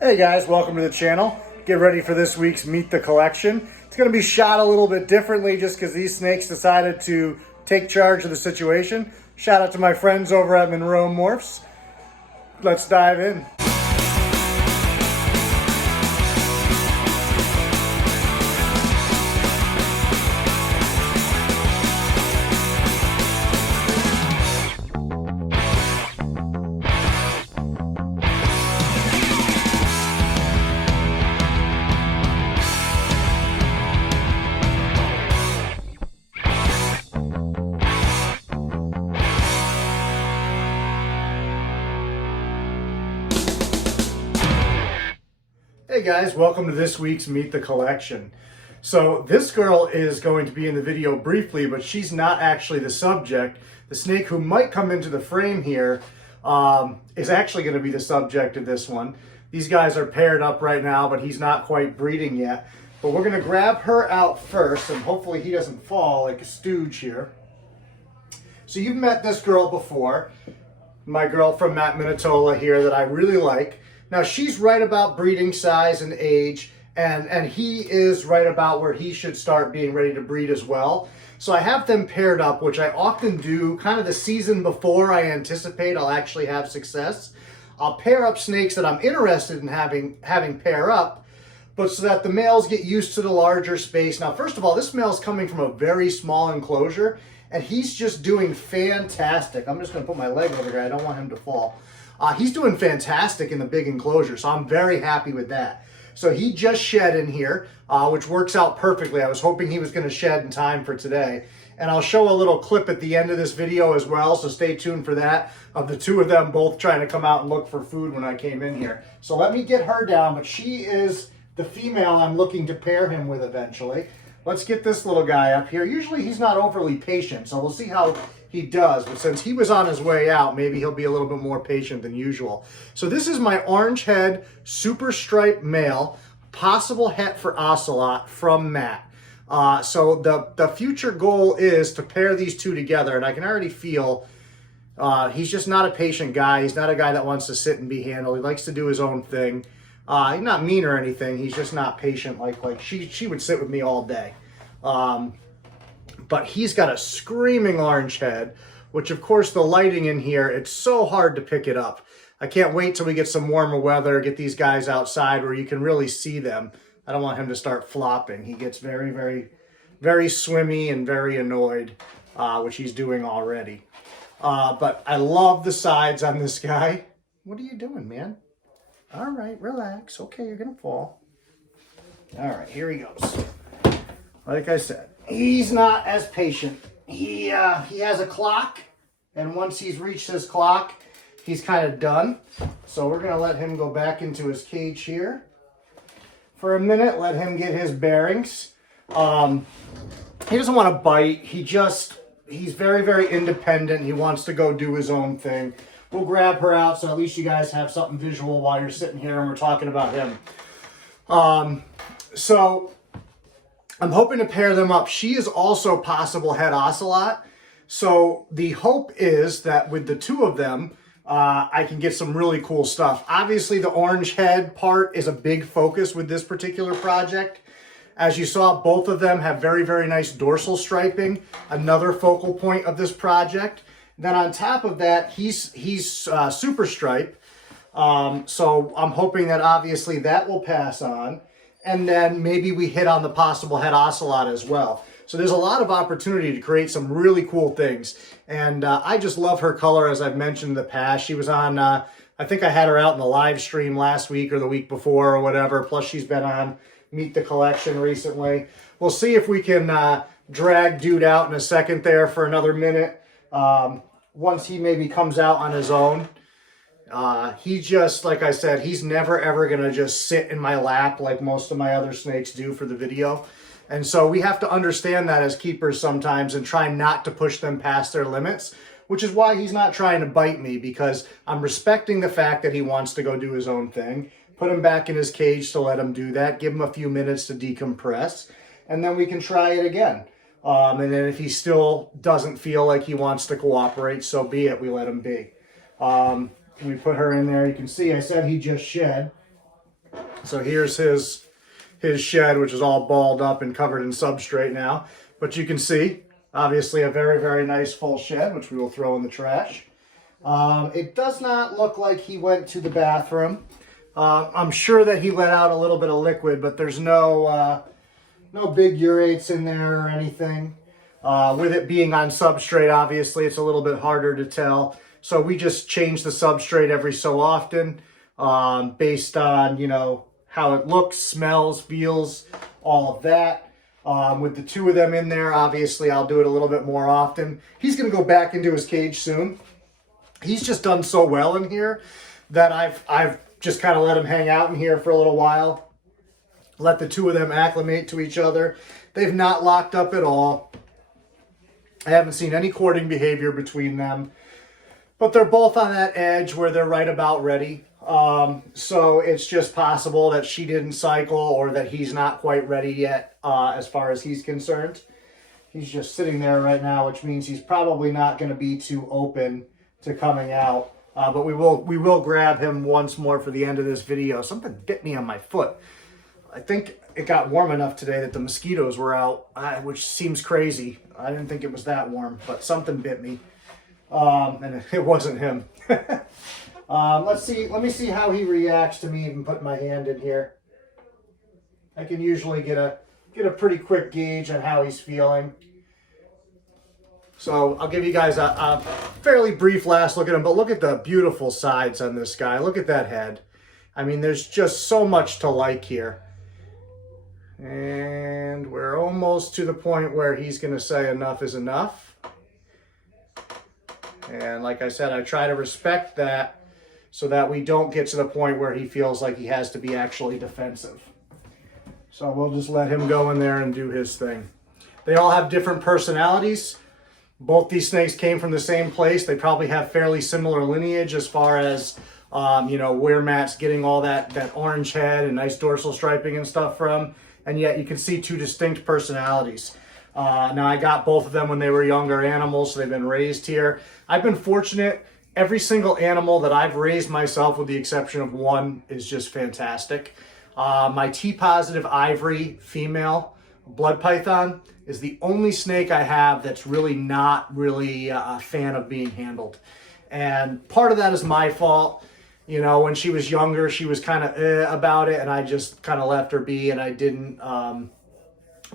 Hey guys, welcome to the channel. Get ready for this week's Meet the Collection. It's going to be shot a little bit differently just because these snakes decided to take charge of the situation. Shout out to my friends over at Monroe Morphs. Let's dive in. Hey guys, welcome to this week's Meet the Collection. So this girl is going to be in the video briefly, but she's not actually the subject. The snake who might come into the frame here is actually going to be the subject of this one. These guys are paired up right now, but he's not quite breeding yet. But we're going to grab her out first, and hopefully he doesn't fall like a stooge here. So you've met this girl before, my girl from Matt Minatola here that I really like. Now she's right about breeding size and age, and he is right about where he should start being ready to breed as well. So I have them paired up, which I often do kind of the season before I anticipate I'll actually have success. I'll pair up snakes that I'm interested in having pair up, but so that the males get used to the larger space. Now, first of all, this male's coming from a very small enclosure, and he's just doing fantastic. I'm just going to put my leg over here. I don't want him to fall. He's doing fantastic in the big enclosure, so I'm very happy with that. So he just shed in here, which works out perfectly. I was hoping he was going to shed in time for today. And I'll show a little clip at the end of this video as well, so stay tuned for that, of the two of them both trying to come out and look for food when I came in here. So let me get her down, but she is the female I'm looking to pair him with eventually. Let's get this little guy up here. Usually he's not overly patient, so we'll see how he does. But since he was on his way out, maybe he'll be a little bit more patient than usual. So this is my orange head super striped male, possible het for ocelot from Matt. So the future goal is to pair these two together, and I can already feel he's just not a patient guy. He's not a guy that wants to sit and be handled. He likes to do his own thing. He's not mean or anything. He's just not patient like she would sit with me all day. But he's got a screaming orange head, which of course the lighting in here, it's so hard to pick it up. I can't wait till we get some warmer weather, get these guys outside where you can really see them. I don't want him to start flopping. He gets very, very, very swimmy and very annoyed, which he's doing already. But I love the sides on this guy. What are you doing, man? All right, relax. Okay, you're going to fall. All right, here he goes. Like I said, he's not as patient. He has a clock, and once he's reached his clock, he's kind of done. So we're going to let him go back into his cage here for a minute, let him get his bearings. He doesn't want to bite. He's very, very independent. He wants to go do his own thing. We'll grab her out so at least you guys have something visual while you're sitting here and we're talking about him. So I'm hoping to pair them up. She is also possible het ocelot. So the hope is that with the two of them, I can get some really cool stuff. Obviously, the orange head part is a big focus with this particular project. As you saw, both of them have very, very nice dorsal striping, another focal point of this project. Then on top of that, he's super stripe. So I'm hoping that obviously that will pass on. And then maybe we hit on the possible het ocelot as well. So there's a lot of opportunity to create some really cool things. And I just love her color, as I've mentioned in the past. She was on, I think I had her out in the live stream last week or the week before or whatever. Plus she's been on Meet the Collection recently. We'll see if we can drag dude out in a second there for another minute. Once he maybe comes out on his own. He just, like I said, he's never ever going to just sit in my lap like most of my other snakes do for the video. And so we have to understand that as keepers sometimes and try not to push them past their limits, which is why he's not trying to bite me, because I'm respecting the fact that he wants to go do his own thing. Put him back in his cage to let him do that. Give him a few minutes to decompress, and then we can try it again. And then if he still doesn't feel like he wants to cooperate, so be it. We let him be. We put her in there. You can see I said he just shed. So here's his shed, which is all balled up and covered in substrate now. But you can see, obviously, a very, very nice full shed, which we will throw in the trash. It does not look like he went to the bathroom. I'm sure that he let out a little bit of liquid, but there's no big urates in there or anything. With it being on substrate, obviously, it's a little bit harder to tell. So we just change the substrate every so often based on, you know, how it looks, smells, feels, all of that. With the two of them in there, obviously, I'll do it a little bit more often. He's going to go back into his cage soon. He's just done so well in here that I've just kind of let him hang out in here for a little while. Let the two of them acclimate to each other. They've not locked up at all. I haven't seen any courting behavior between them. But they're both on that edge where they're right about ready. So it's just possible that she didn't cycle or that he's not quite ready yet as far as he's concerned. He's just sitting there right now, which means he's probably not going to be too open to coming out. But we will grab him once more for the end of this video. Something bit me on my foot. I think it got warm enough today that the mosquitoes were out, which seems crazy. I didn't think it was that warm, but something bit me. And it wasn't him. Let's see. Let me see how he reacts to me even putting my hand in here. I can usually get a pretty quick gauge on how he's feeling. So I'll give you guys a fairly brief last look at him, but look at the beautiful sides on this guy. Look at that head. I mean, there's just so much to like here. And we're almost to the point where he's going to say enough is enough. And like I said, I try to respect that so that we don't get to the point where he feels like he has to be actually defensive. So we'll just let him go in there and do his thing. They all have different personalities. Both these snakes came from the same place. They probably have fairly similar lineage as far as, you know, where Matt's getting all that orange head and nice dorsal striping and stuff from. And yet you can see two distinct personalities. Now, I got both of them when they were younger animals, so they've been raised here. I've been fortunate. Every single animal that I've raised myself, with the exception of one, is just fantastic. My T-positive ivory female blood python is the only snake I have that's really not really a fan of being handled. And part of that is my fault. You know, when she was younger, she was kind of about it, and I just kind of left her be, and I didn't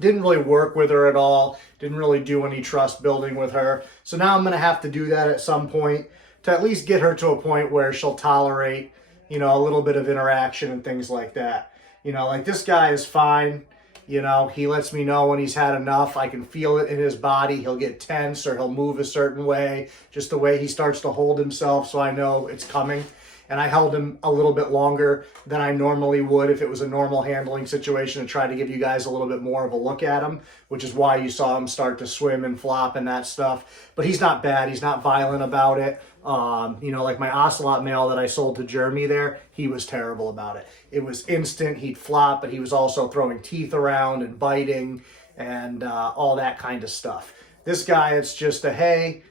really work with her at all. Didn't really do any trust building with her. So now I'm going to have to do that at some point to at least get her to a point where she'll tolerate, you know, a little bit of interaction and things like that. You know, like this guy is fine. You know, he lets me know when he's had enough. I can feel it in his body. He'll get tense or he'll move a certain way, just the way he starts to hold himself, so I know it's coming. And I held him a little bit longer than I normally would if it was a normal handling situation, to try to give you guys a little bit more of a look at him, which is why you saw him start to swim and flop and that stuff. But he's not bad. He's not violent about it. You know, like my ocelot male that I sold to Jeremy there, he was terrible about it. It was instant. He'd flop, but he was also throwing teeth around and biting and all that kind of stuff. This guy, it's just a, hey,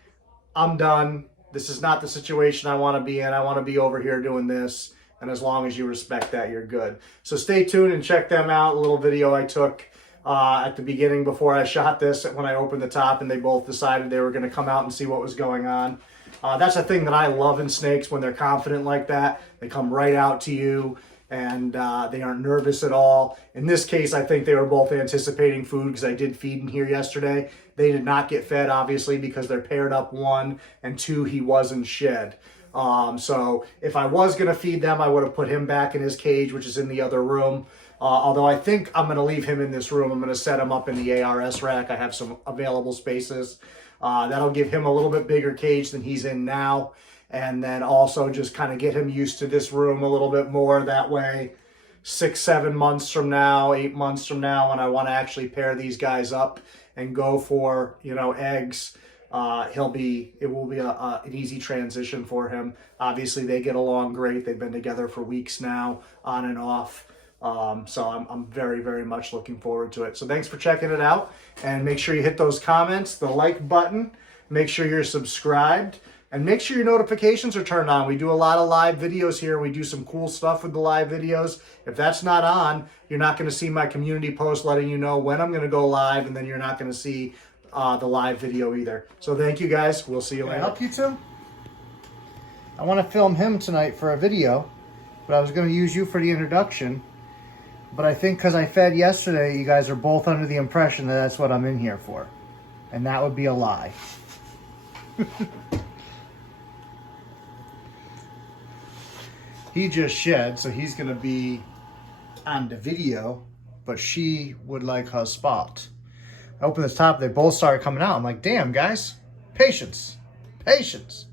I'm done. This is not the situation I want to be in. I want to be over here doing this. And as long as you respect that, you're good. So stay tuned and check them out. A little video I took at the beginning before I shot this when I opened the top, and they both decided they were going to come out and see what was going on. That's a thing that I love in snakes, when they're confident like that. They come right out to you, and they aren't nervous at all. In this case, I think they were both anticipating food, because I did feed in here yesterday. They did not get fed, obviously, because they're paired up, one, and two, he wasn't shed. So if I was going to feed them, I would have put him back in his cage, which is in the other room. Although I think I'm going to leave him in this room. I'm going to set him up in the ARS rack. I have some available spaces. That'll give him a little bit bigger cage than he's in now. And then also just kind of get him used to this room a little bit more. That way, 6, 7 months from now, 8 months from now, when I want to actually pair these guys up and go for, you know, eggs, it will be an easy transition for him. Obviously, they get along great. They've been together for weeks now, on and off. So I'm very, very much looking forward to it. So thanks for checking it out, and make sure you hit those comments, the like button, make sure you're subscribed. And make sure your notifications are turned on. We do a lot of live videos here. We do some cool stuff with the live videos. If that's not on, you're not going to see my community post letting you know when I'm going to go live, and then you're not going to see the live video either. So thank you guys. We'll see you later. Can I help you too? I want to film him tonight for a video, but I was going to use you for the introduction. But I think because I fed yesterday, you guys are both under the impression that that's what I'm in here for. And that would be a lie. He just shed, so he's going to be on the video, but she would like her spot. I opened this top, they both started coming out. I'm like, damn, guys, patience, patience.